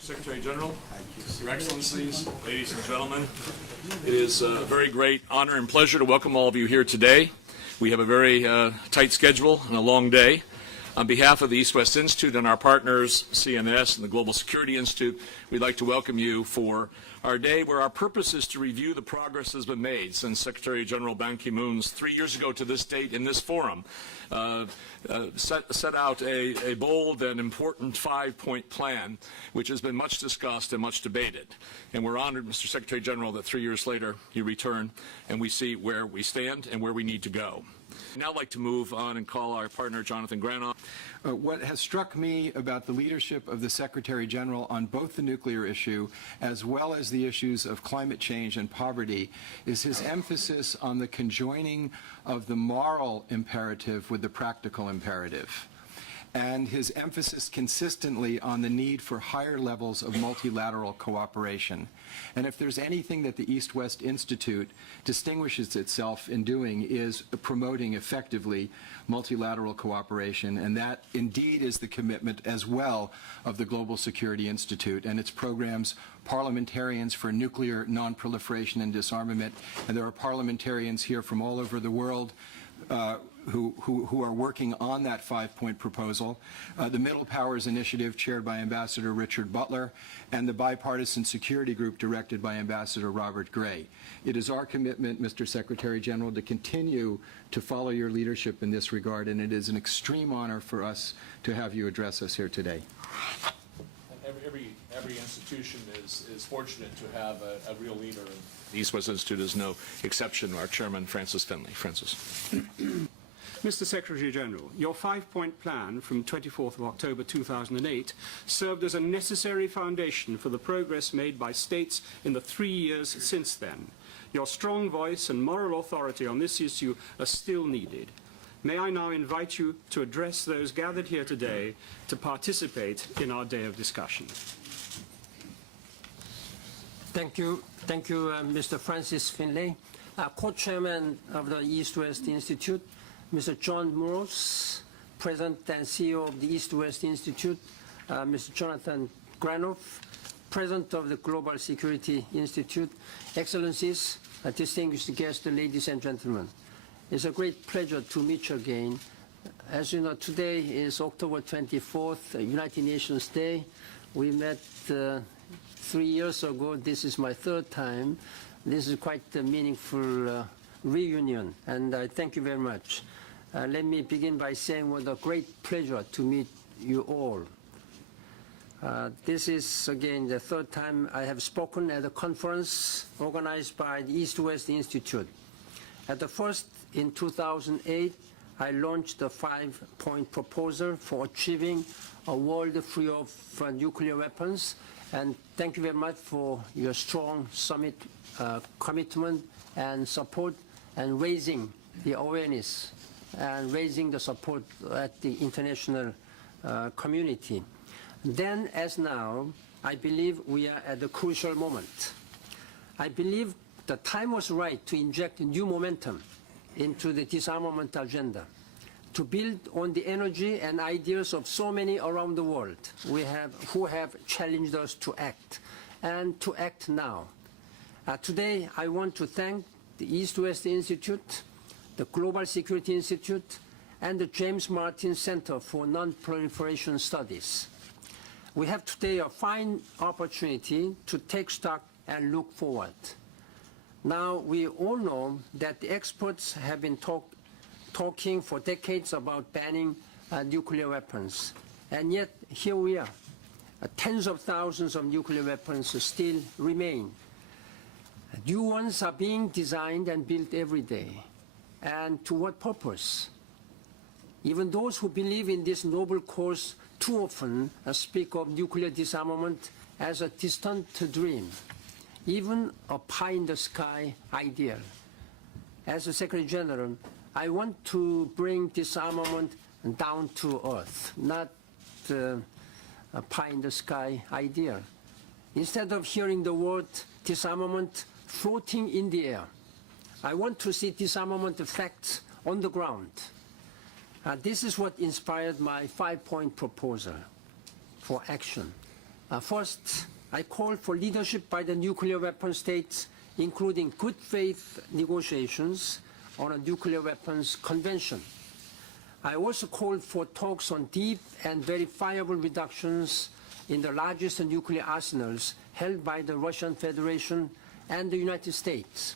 Secretary General, Your Excellencies, ladies and gentlemen, it is a very great honor and pleasure to welcome all of you here today. We have a very tight schedule and a long day. On behalf of the East-West Institute and our partners, CNS and the Global Security Institute, we'd like to welcome you for our day where our purpose is to review the progress that has been made since Secretary General Ban Ki-moon's 3 years ago to this date in this forum set out a bold and important 5-point plan, which has been much discussed and much debated. And we're honored, Mr. Secretary General, that 3 years later you return and we see where we stand and where we need to go. I'd now like to move on and call our partner, Jonathan Granoff. What has struck me about the leadership of the Secretary General on both the nuclear issue as well as the issues of climate change and poverty is his emphasis on the conjoining of the moral imperative with the practical imperative, and his emphasis consistently on the need for higher levels of multilateral cooperation. And if there's anything that the East-West Institute distinguishes itself in doing is promoting effectively multilateral cooperation, and that indeed is the commitment as well of the Global Security Institute and its programs Parliamentarians for Nuclear Non-Proliferation and Disarmament, and there are parliamentarians here from all over the world who are working on that 5-point proposal, the Middle Powers Initiative chaired by Ambassador Richard Butler, and the Bipartisan Security Group directed by Ambassador Robert Gray. It is our commitment, Mr. Secretary General, to continue to follow your leadership in this regard, and it is an extreme honor for us to have you address us here today. Every institution is fortunate to have a real leader. The East-West Institute is no exception. Our chairman, Francis Finley. Francis. Mr. Secretary General, your 5-point plan from 24th of October 2008 served as a necessary foundation for the progress made by states in the 3 years since then. Your strong voice and moral authority on this issue are still needed. May I now invite you to address those gathered here today to participate in our day of discussion. Thank you, Mr. Francis Finley, co-chairman of the East-West Institute, Mr. John Morse, President and CEO of the East-West Institute, Mr. Jonathan Granoff, President of the Global Security Institute, Excellencies, distinguished guests, ladies and gentlemen. It's a great pleasure to meet you again. As you know, today is October 24th, United Nations Day. We met 3 years ago. This is my 3rd time. This is quite a meaningful reunion, and I thank you very much. Let me begin by saying what a great pleasure to meet you all. This is, again, the 3rd time I have spoken at a conference organized by the East-West Institute. At the first, in 2008, I launched the 5-point proposal for achieving a world free of nuclear weapons, and thank you very much for your strong summit commitment and support and raising the awareness and raising the support at the international community. Then, as now, I believe we are at a crucial moment. I believe the time was right to inject new momentum into the disarmament agenda, to build on the energy and ideas of so many around the world who have challenged us to act, and to act now. Today, I want to thank the East-West Institute, the Global Security Institute, and the James Martin Center for Non-Proliferation Studies. We have today a fine opportunity to take stock and look forward. Now, we all know that the experts have been talking for decades about banning nuclear weapons. And yet, here we are. Tens of thousands of nuclear weapons still remain. New ones are being designed and built every day. And to what purpose? Even those who believe in this noble cause too often speak of nuclear disarmament as a distant dream, even a pie-in-the-sky ideal. As a Secretary General, I want to bring disarmament down to earth, not a pie-in-the-sky idea. Instead of hearing the word disarmament floating in the air, I want to see disarmament effects on the ground. This is what inspired my 5-point proposal for action. First, I call for leadership by the nuclear weapon states, including good faith negotiations on a nuclear weapons convention. I also called for talks on deep and verifiable reductions in the largest nuclear arsenals held by the Russian Federation and the United States.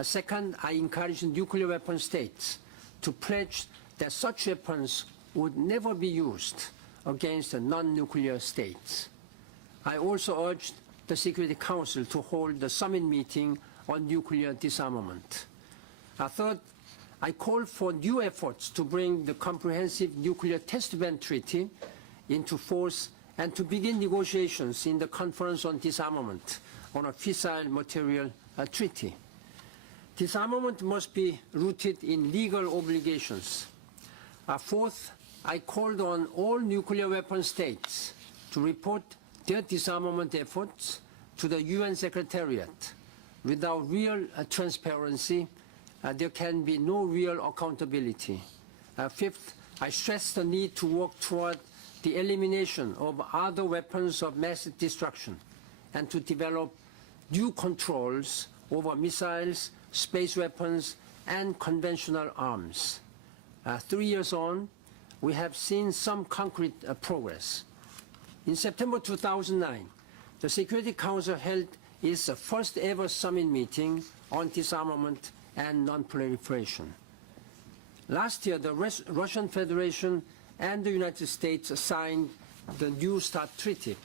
Second, I encouraged nuclear weapon states to pledge that such weapons would never be used against non-nuclear states. I also urged the Security Council to hold the summit meeting on nuclear disarmament. Third, I called for new efforts to bring the Comprehensive Nuclear Test Ban Treaty into force and to begin negotiations in the Conference on Disarmament on a fissile material treaty. Disarmament must be rooted in legal obligations. Fourth, I called on all nuclear weapon states to report their disarmament efforts to the UN Secretariat. Without real transparency, there can be no real accountability. Fifth, I stressed the need to work toward the elimination of other weapons of mass destruction and to develop new controls over missiles, space weapons, and conventional arms. 3 years on, we have seen some concrete progress. In September 2009, the Security Council held its first ever summit meeting on disarmament and non-proliferation. Last year, the Russian Federation and the United States signed the New START Treaty.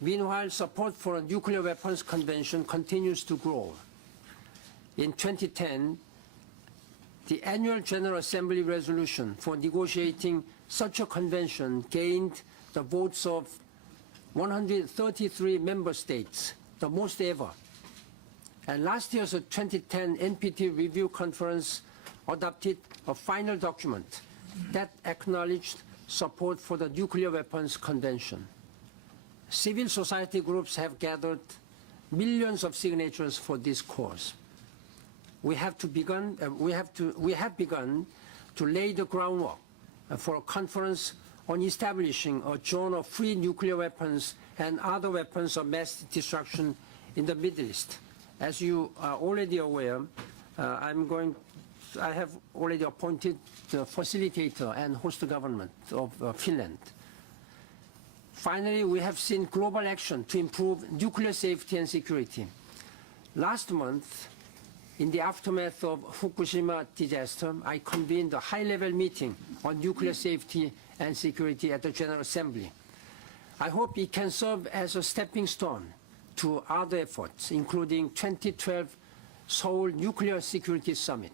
Meanwhile, support for a nuclear weapons convention continues to grow. In 2010, the annual General Assembly resolution for negotiating such a convention gained the votes of 133 member states, the most ever. And last year's 2010 NPT Review Conference adopted a final document that acknowledged support for the Nuclear Weapons Convention. Civil society groups have gathered millions of signatures for this cause. We have begun to lay the groundwork for a conference on establishing a zone of free nuclear weapons and other weapons of mass destruction in the Middle East. As you are already aware, I have already appointed the facilitator and host government of Finland. Finally, we have seen global action to improve nuclear safety and security. Last month, in the aftermath of Fukushima disaster, I convened a high-level meeting on nuclear safety and security at the General Assembly. I hope it can serve as a stepping stone to other efforts, including 2012 Seoul Nuclear Security Summit.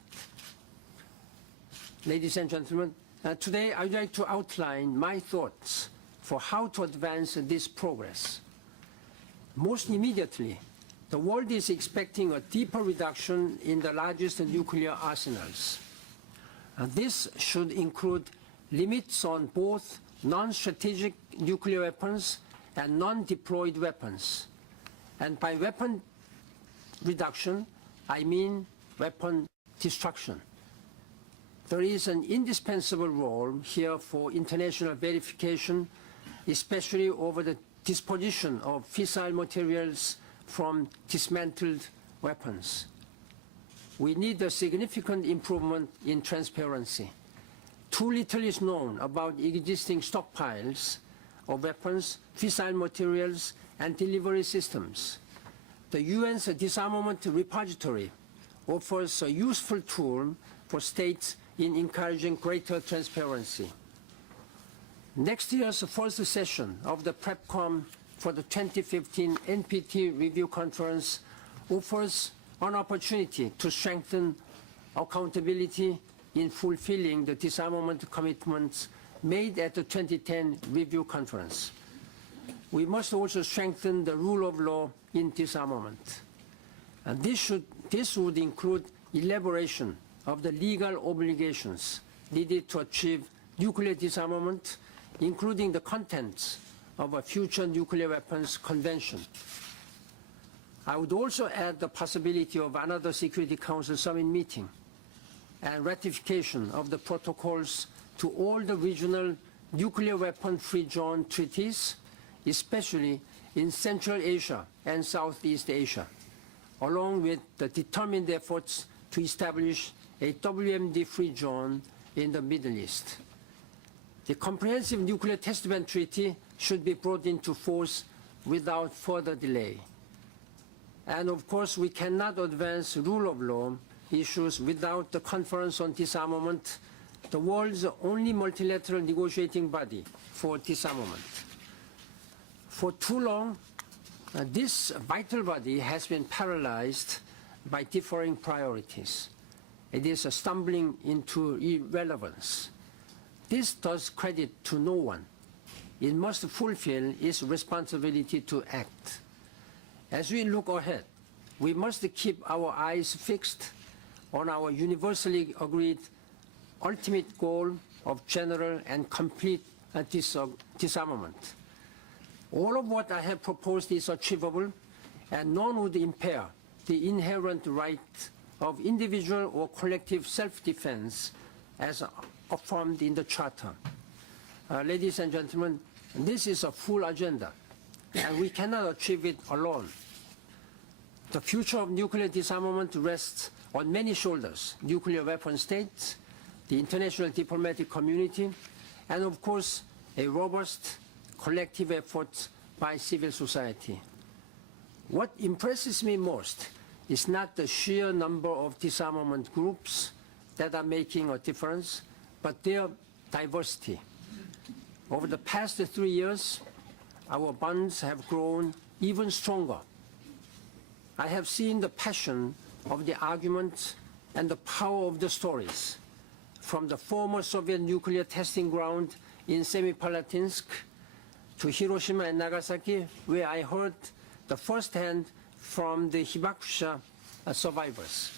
Ladies and gentlemen, today I would like to outline my thoughts for how to advance this progress. Most immediately, the world is expecting a deeper reduction in the largest nuclear arsenals. This should include limits on both non-strategic nuclear weapons and non-deployed weapons. And by weapon reduction, I mean weapon destruction. There is an indispensable role here for international verification, especially over the disposition of fissile materials from dismantled weapons. We need a significant improvement in transparency. Too little is known about existing stockpiles of weapons, fissile materials, and delivery systems. The UN's disarmament repository offers a useful tool for states in encouraging greater transparency. Next year's first session of the PrepCom for the 2015 NPT Review Conference offers an opportunity to strengthen accountability in fulfilling the disarmament commitments made at the 2010 Review Conference. We must also strengthen the rule of law in disarmament. And this would include elaboration of the legal obligations needed to achieve nuclear disarmament, including the contents of a future nuclear weapons convention. I would also add the possibility of another Security Council summit meeting and ratification of the protocols to all the regional nuclear weapon-free zone treaties, especially in Central Asia and Southeast Asia, along with the determined efforts to establish a WMD-free zone in the Middle East. The Comprehensive Nuclear Test Ban Treaty should be brought into force without further delay. And of course, we cannot advance rule of law issues without the Conference on Disarmament, the world's only multilateral negotiating body for disarmament. For too long, this vital body has been paralyzed by differing priorities. It is stumbling into irrelevance. This does credit to no one. It must fulfill its responsibility to act. As we look ahead, we must keep our eyes fixed on our universally agreed ultimate goal of general and complete disarmament. All of what I have proposed is achievable, and none would impair the inherent right of individual or collective self-defense as affirmed in the Charter. Ladies and gentlemen, this is a full agenda, and we cannot achieve it alone. The future of nuclear disarmament rests on many shoulders: nuclear weapon states, the international diplomatic community, and of course, a robust collective effort by civil society. What impresses me most is not the sheer number of disarmament groups that are making a difference, but their diversity. Over the past 3 years, our bonds have grown even stronger. I have seen the passion of the arguments and the power of the stories, from the former Soviet nuclear testing ground in Semipalatinsk to Hiroshima and Nagasaki, where I heard the first-hand from the Hibakusha survivors.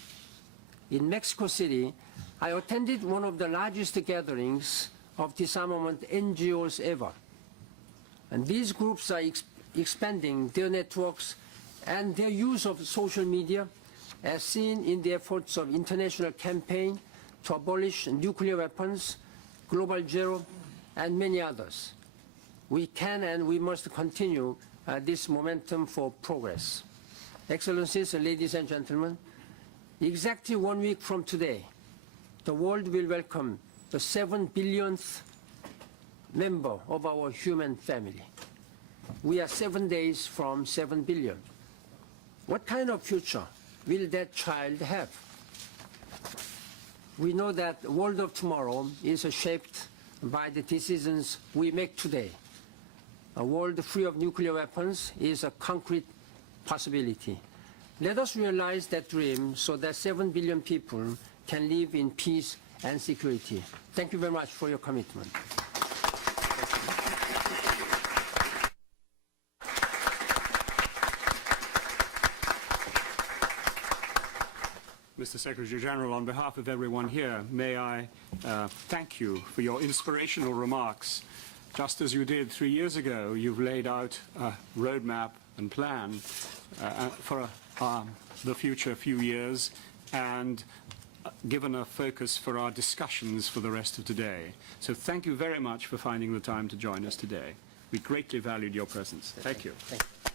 In Mexico City, I attended one of the largest gatherings of disarmament NGOs ever. And these groups are expanding their networks and their use of social media, as seen in the efforts of international campaign to abolish nuclear weapons, Global Zero, and many others. We can and we must continue this momentum for progress. Excellencies, ladies and gentlemen, exactly 1 week from today, the world will welcome the 7 billionth member of our human family. We are 7 days from 7 billion. What kind of future will that child have? We know that the world of tomorrow is shaped by the decisions we make today. A world free of nuclear weapons is a concrete possibility. Let us realize that dream so that 7 billion people can live in peace and security. Thank you very much for your commitment. Mr. Secretary General, on behalf of everyone here, may I thank you for your inspirational remarks. Just as you did 3 years ago, you've laid out a roadmap and plan for the future few years and given a focus for our discussions for the rest of today. So thank you very much for finding the time to join us today. We greatly valued your presence. Thank you. Thank you.